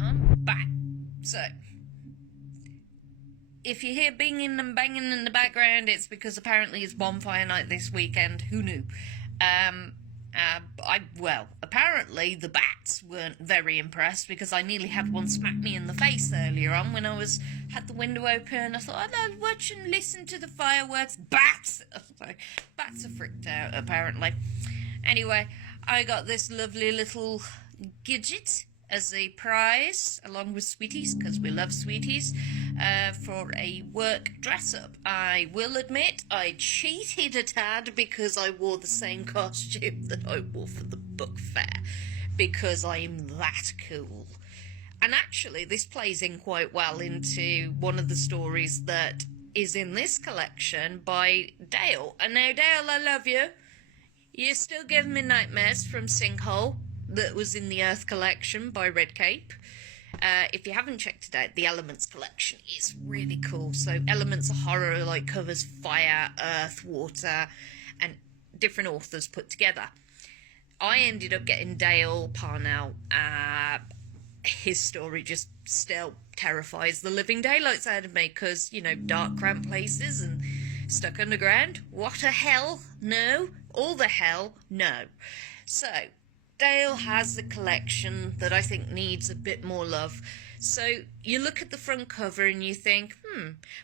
I'm back. So, if you hear binging and banging in the background, it's because apparently it's bonfire night this weekend. Who knew? Apparently the bats weren't very impressed because I nearly had one smack me in the face earlier on when had the window open. I thought, I'd watch and listen to the fireworks. Bats! Bats are freaked out, apparently. Anyway, I got this lovely little gidget as a prize, along with sweeties, because we love sweeties, for a work dress-up. I will admit I cheated a tad because I wore the same costume that I wore for the book fair, because I'm that cool. And actually, this plays in quite well into one of the stories that is in this collection by Dale. And now, Dale, I love you. You're still giving me nightmares from Sinkhole, that was in the Earth collection by Red Cape. If you haven't checked it out, the Elements collection is really cool. So Elements of Horror covers fire, earth, water, and different authors put together. I ended up getting Dale Parnell. His story just still terrifies the living daylights out of me because, dark, cramped places and stuck underground. What a hell? No. All the hell? No. So Dale has a collection that I think needs a bit more love. So you look at the front cover and you think,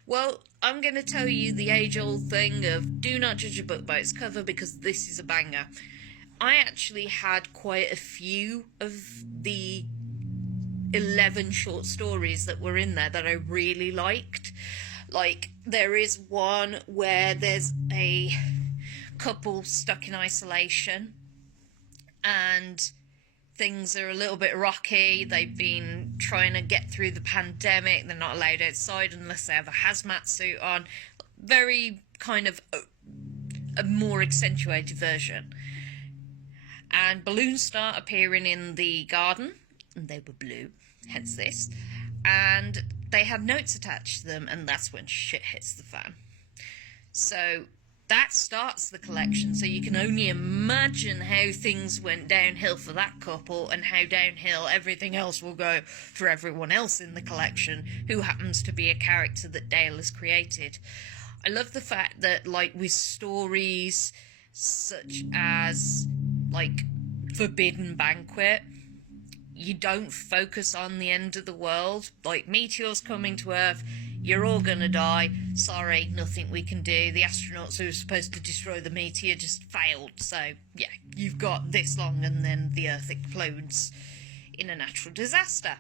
well, I'm going to tell you the age-old thing of do not judge a book by its cover because this is a banger. I actually had quite a few of the 11 short stories that were in there that I really liked. There is one where there's a couple stuck in isolation and things are a little bit rocky. They've been trying to get through the pandemic. They're not allowed outside unless they have a hazmat suit on. Very kind of a more accentuated version. And balloons start appearing in the garden, and they were blue, hence this. And they have notes attached to them, and that's when shit hits the fan. So that starts the collection, so you can only imagine how things went downhill for that couple and how downhill everything else will go for everyone else in the collection, who happens to be a character that Dale has created. I love the fact that, with stories such as, Forbidden Banquet, you don't focus on the end of the world. Meteors coming to Earth, you're all gonna die. Sorry, nothing we can do. The astronauts who were supposed to destroy the meteor just failed. So, yeah, you've got this long and then the Earth explodes in a natural disaster.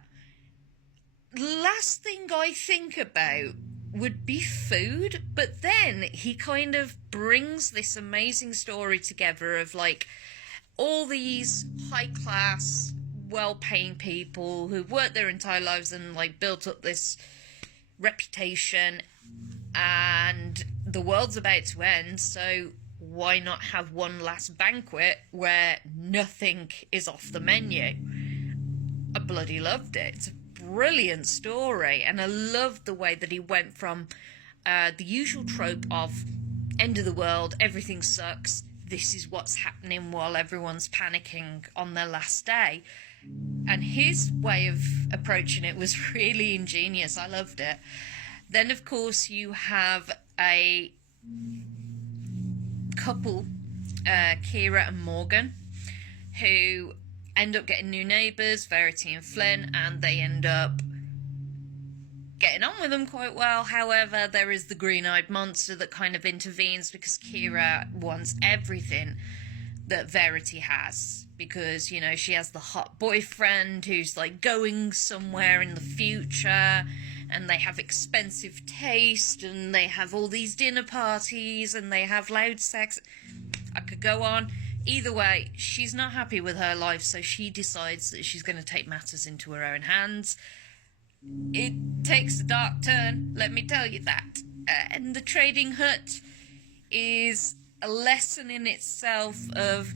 Last thing I think about would be food, but then he kind of brings this amazing story together of, all these high-class, well-paying people who've worked their entire lives and, built up this reputation, and the world's about to end, so why not have one last banquet where nothing is off the menu? I bloody loved it. It's a brilliant story, and I loved the way that he went from the usual trope of end of the world, everything sucks, this is what's happening while everyone's panicking on their last day. And his way of approaching it was really ingenious. I loved it. Then, of course, you have a couple, Kira and Morgan, who end up getting new neighbours, Verity and Flynn, and they end up getting on with them quite well. However, there is the green-eyed monster that kind of intervenes because Kira wants everything that Verity has. Because, she has the hot boyfriend who's, going somewhere in the future, and they have expensive taste, and they have all these dinner parties, and they have loud sex. I could go on. Either way, she's not happy with her life, so she decides that she's going to take matters into her own hands. It takes a dark turn, let me tell you that. And the trading hut is a lesson in itself of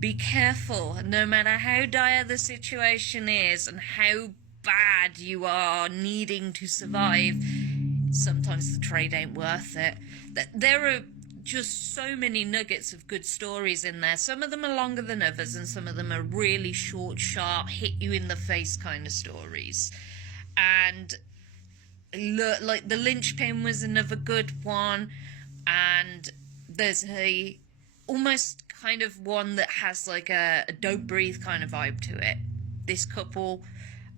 be careful, no matter how dire the situation is and how bad you are needing to survive, sometimes the trade ain't worth it. There are just so many nuggets of good stories in there. Some of them are longer than others, and some of them are really short, sharp, hit you in the face kind of stories. And like the linchpin was another good one, and there's a almost kind of one that has like a don't breathe kind of vibe to it. This couple,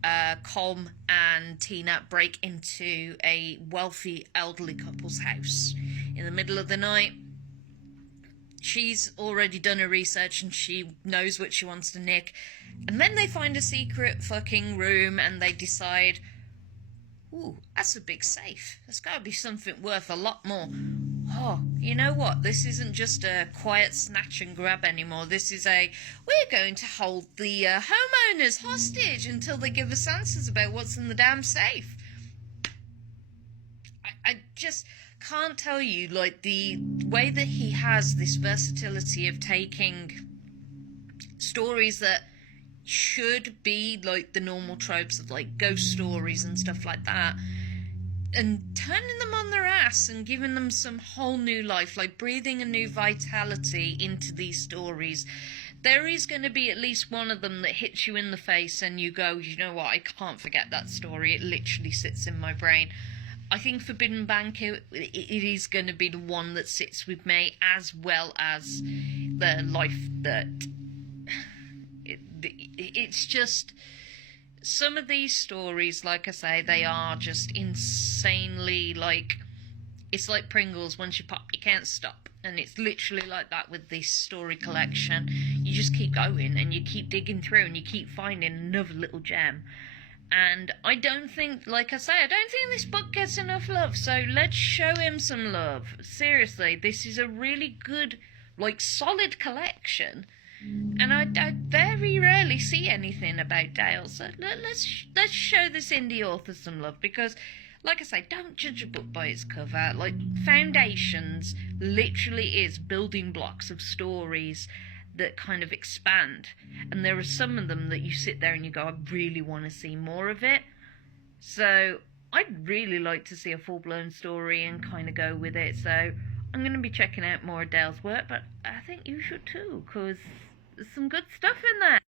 Colm and Tina, break into a wealthy elderly couple's house in the middle of the night. She's already done her research and she knows what she wants to nick, and then they find a secret fucking room and they decide, ooh, that's a big safe. There's got to be something worth a lot more. Oh, you know what? This isn't just a quiet snatch and grab anymore. This is we're going to hold the homeowners hostage until they give us answers about what's in the damn safe. I just can't tell you, like, the way that he has this versatility of taking stories that should be like the normal tropes of like ghost stories and stuff like that, and turning them on their ass and giving them some whole new life, like breathing a new vitality into these stories. There is going to be at least one of them that hits you in the face and you go, you know what, I can't forget that story. It literally sits in my brain. I think Forbidden Banquet, it is going to be the one that sits with me, as well as the life that... It's just... Some of these stories, like I say, they are just insanely, like... It's like Pringles, once you pop, you can't stop. And it's literally like that with this story collection. You just keep going, and you keep digging through, and you keep finding another little gem. And I don't think, like I say, I don't think this book gets enough love, so let's show him some love. Seriously, this is a really good, like, solid collection. And I very rarely see anything about Dale, so let's show this indie author some love, because, like I say, don't judge a book by its cover. Like, Foundations literally is building blocks of stories that kind of expand, and there are some of them that you sit there and you go, I really want to see more of it. So I'd really like to see a full-blown story and kind of go with it, so I'm going to be checking out more of Dale's work, but I think you should too, because there's some good stuff in there.